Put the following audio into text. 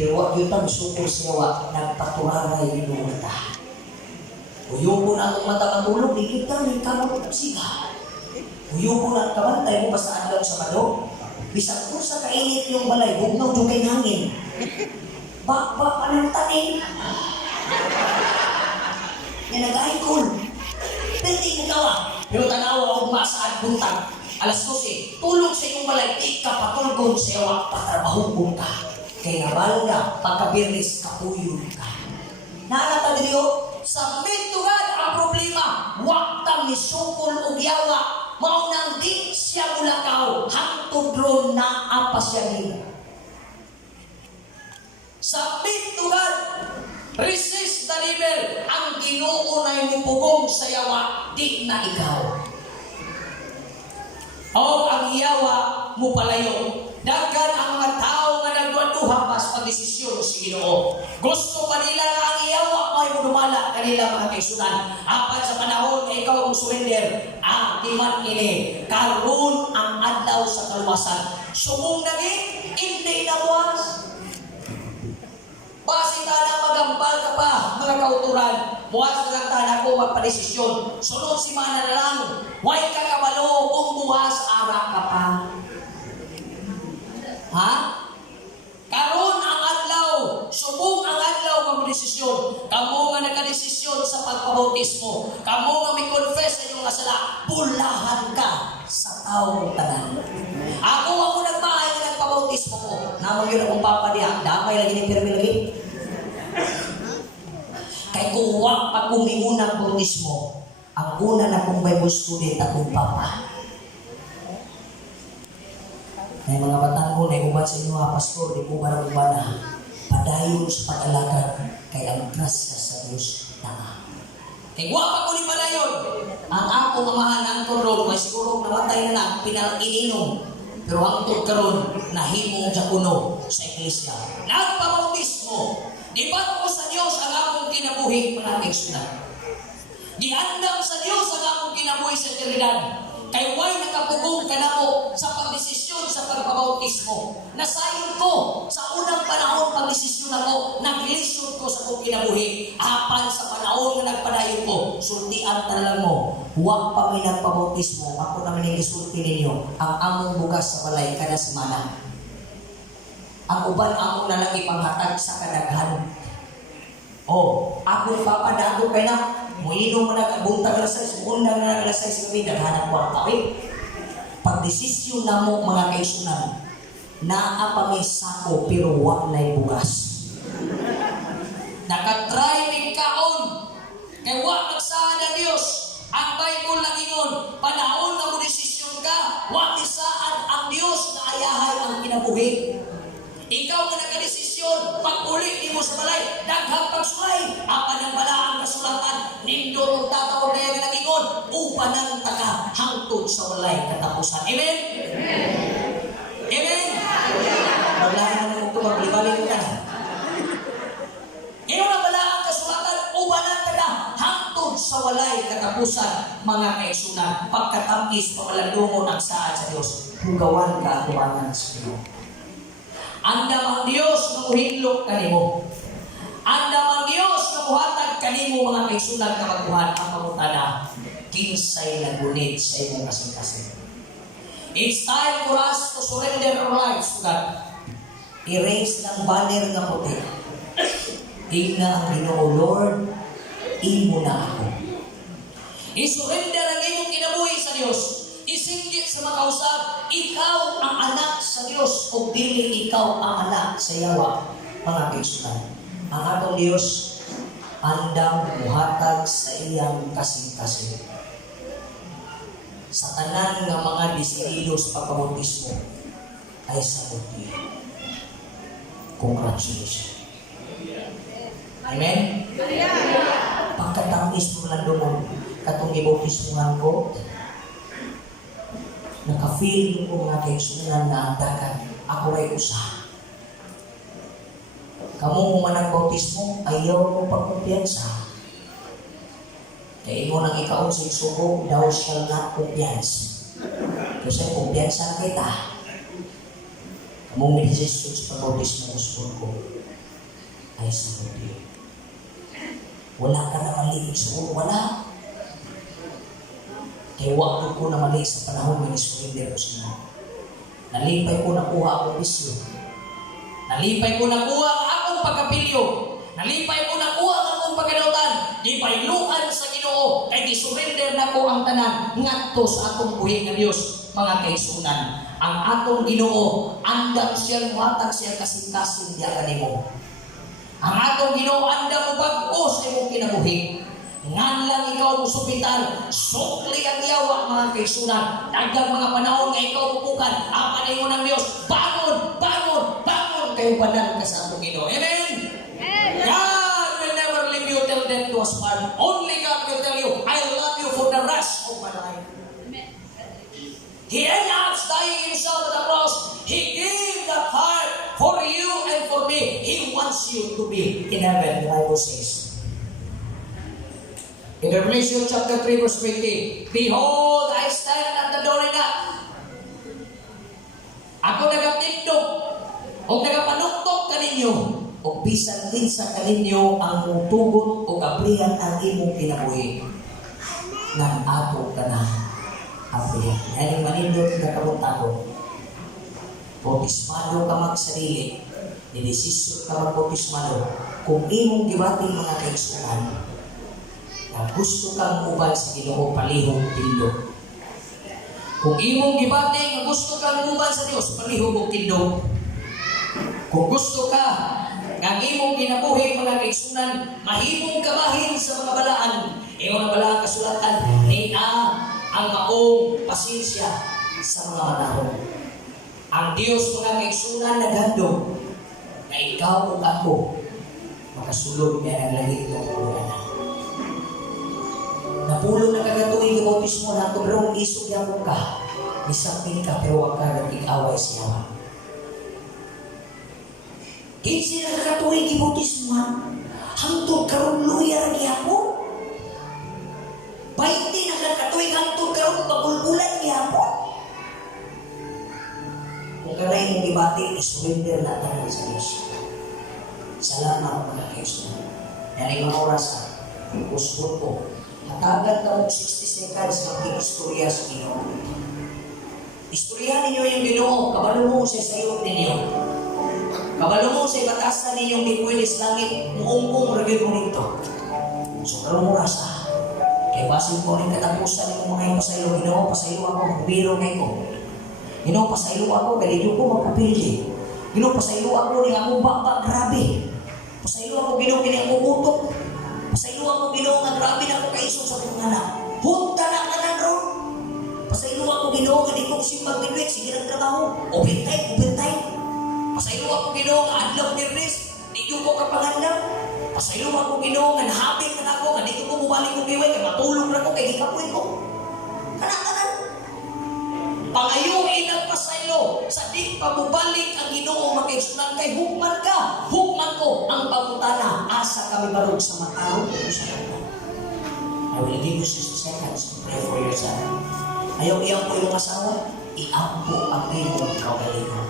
Pero wag yun ang sukol siya, wag nagpaturaray yung mata. Uyong po na itong mata matulog, di kita rin kamot siga. Uyong po na kabantay mo basta adlaw sa mado. Bisag po sa kainit yung balay, bugnaw yung kay hangin. Bakbak ka ng tanin. Yan nag-aikol. Pwede nagawa. Pero tanawa o masaad buntag. Alas 12, tulog sa iyong balay, di ka patulgon sa iwa, patrabahong ka. Kaya nabalo na, pagkabirnis, kapuyod ka. Naalata dito, sa mentugan ang problema, wak kang misukol o yawa, maunang di siya mulakaw, hangtod ron na apa siya nila. Sa mentugan, resist the devil, ang Ginoo na imupugong sa yawa, di na ikaw. O ang yawa mo palayo. Daghan ang mga tao nga nagduha pas pagdesisyon sa Ginoo. Gusto pa nila nga ang iyawa may dumala kanila mga kaisunan. Apan sa panahon nga ikaw ang surrender, di man ini karon ang adlaw sa kaluwasan. Sumong naging hindi na buwas. Basi na magambal ka pa mga kauturan. Buwas na lang tana ko magpadesisyon. Sunod si mana na lang. Huwag ka kabalo kung buwas ara ka pa. Ha? Karon ang adlaw, subong ang adlaw magdesisyon. Kamo nga nagkadesisyon sa pagpabautismo, kamo nga may confess sa inyong sala, bulahan ka sa taong tanan. Ako nagmahay nga nagpabautismo ko. Namo yun akong papadiha, damay lagi ni pirmi lagi. Kay kung wag pa kumingunang bautismo, ang una na kong Bible student akong papa. May mga batang ko na iubat sa inyo mga pastor, di po ba na ubana, padayon sa pag-alagad kay ang grasya sa Diyos na. Kay wapa ko ni padayon, ang ako mamahan ang turong, may siguro namatay na pinag-ininom, pero ang karon nahimong sa kuno sa iglesia. Nagpabautismo, di ba ko sa Diyos ang akong kinabuhi mga kaigsunan? Diandam sa Diyos ang akong kinabuhi sa eternidad. Kay way nakapugong ka na mo sa pagdesisyon sa pagpabautismo. Nasayon ko sa unang panahon pagdesisyon ako, naglisyon ko sa kong kinabuhi. Apan sa panahon na nagpadayon ko, sultian talagang mo, huwag pa may nagpabautismo, ako naman yung isulti ninyo, ang among bugas sa balay kada semana. Ang uban among nalang ipanghatag sa kadaghan. Ako papadako kay na, muinom mo nagbuntag alas 6, undang na alas 6 kami, daghanang kwarta. Pagdesisyon na mo mga kaisunan, naapamay sako pero wag na'y bugas. Nakatry ng kaon, kay wag nagsaan ang Diyos. Ang Bible na ingon, panahon na mo desisyon ka, wag isaan ang Diyos na ayahay ang kinabuhi. Ikaw nga nagkadesisyon, pag-ulit ni mo sa balay, daghang pagsulay, apan ang balaang kasulatan, nindo ang tataw na yung nag-ingon, upan ang taka, hangtod sa balay katapusan. Amen? Amen? Wala na ito, maglibalik ka na. Ngayon ang balaang kasulatan, upan ang taka, hangtod sa walay katapusan, mga kaisunan, pagkatamis, pamalandungon ang saan sa Diyos, hugawan ka, huwangan sa Diyos. Andam ang Diyos na muhinlok kanimo. Andam ang Diyos na muhatag kanimo mga kaisunan kapagbuhan ang pangutana. Kinsay nagunit sa imong kasing-kasing. It's time for us to surrender our lives to God. I-raise ng banner na puti. Tingna ang Ginoo, Lord, imo na ako. I-surrender ang imong kinabuhi sa Diyos. Isinggit sa makausap, ikaw ang anak sa Diyos o dili ikaw ang anak sa yawa, mga kaisunan. Ang atong Diyos, andam muhatag sa iyang kasing-kasing. Sa tanan ng mga disidido sa pagpabautismo ay sagot niya. Congratulations. Amen? Pagkatamis mo lang doon, katong ibautismuhan ko, naka-feel ko mga kaisunan na andakan, ako ay usa. Kamu manang bautismo, ayaw mo pagkumpiyansa. Kaya mo nang ikaw sa suko, thou shall not kumpiyansa. Kasi kumpiyansa kita. Kamu may desisyon sa pag-bautismo, uspon ko. I salute you. Wala ka na mali sa wala. Kaya wag ko na mali sa panahon ng surrender ko sa inyo. Nalipay ko nakuha akong bisyo. Nalipay ko nakuha ang akong pagkapilyo. Nalipay ko nakuha ang akong pagkalutan. Di pailuan sa Ginoo. Kaya surrender na ko ang tanan ngadto sa atong buhi nga Dios, mga kaigsunan. Ang atong Ginoo andam siyang matag siyang kasing-kasing diya kanimo. Ang atong Ginoo andam mo bag-o sa imong kinabuhi. Ngan lang ikaw ang supitan, sukli ang yawa, mga kaigsunan. Dagang mga panahon nga ikaw pupukan, ang panahon ng Diyos, bangon, bangon, bangon kayo banan ka sa atong Ginoo. Amen? God will never leave you till death do us part. Only God will tell you, I love you for the rest of my life. He announced dying himself at the cross. He gave that heart for you and for me. He wants you to be in heaven, the Bible says. In Revelation chapter 3 verse 20, behold, I stand at the door and knock. Ako nagatindog o nagapanuktok kaninyo o bisan din sa kaninyo ang tugot o abrihan ang imong kinabuhi ng ato ka na abrihan. Yan yung manindot na kabuntagon. Bautismado ka magsarili, nilisisyo ka magbautismado kung imong gibating mga kaigsunan na gusto kang ubad sa Ginoo palihog tindog. Kung imong gibating na gusto kang ubad sa Dios palihog tindog. Kung gusto ka nga imong kinabuhi mga kaigsunan mahimong kabahin sa mga balaan, imong balaan kasulatan ni ang maong pasensya sa mga manahon. Ang Dios mga kaigsunan naghandog na ikaw ug ako makasulod niya ng langit ng kuluran. Napulong na kagatuin yung bautismo na tubrong isog niya mo ka. Isang ka pero wag ka nag-away siya. Kinsi na kagatuin yung bautismo hangtod karong luya niya mo. Baiti na kagatuin hangtod karong pagulbulan niya mo. Kung kanay mong ibati, isurrender na tayo sa Diyos. Salamat mga kaigsunan. Yan yung mga orasan. Usbot ko. Hatagan ka mo 60 seconds ng istorya sa Ginoo. Istoryahan ninyo yung Ginoo, kabalo mo sa sayot ninyo. Kabalo mo sa batasan ninyong bikuilis langit, muungkong ragil mo nito. So karon mo rasa. Kaya basin ko rin katapusan ng mga pasaylo, Ginoo, pasaylo ako, biro kay ko. Ginoo, pasaylo ako, dahil ko magpapili. Ginoo, pasaylo ako, ni ako baba, grabe. Pasaylo ako, Ginoo, kini ako utok. Pasaylo ako, Ginoo, nga grabe na ako kaisog sa kong anak. Punta na ka na ron. Pasaylo ako, Ginoo, nga di ko simbag binwit, sige ng trabaho. Ubintay. Pasaylo ako, Ginoo, nga adlaw nirris, di ko kapanganap. Pasaylo ako, Ginoo, nga nahabit na ako, nga di ko bumalik kong iway, kaya matulog na ko, kaya gikapoy ko. Kanan. Pangayuin ang pasaylo sa di pabubalik ang Ginoo makaigsunan kay hukman ka, hukman ko ang pagutana asa kami barog sa matao o sa kanya. I will give you 60 seconds to pray for yourself. Ayaw iyang po yung asawa, iampo ang iyong kagalingan.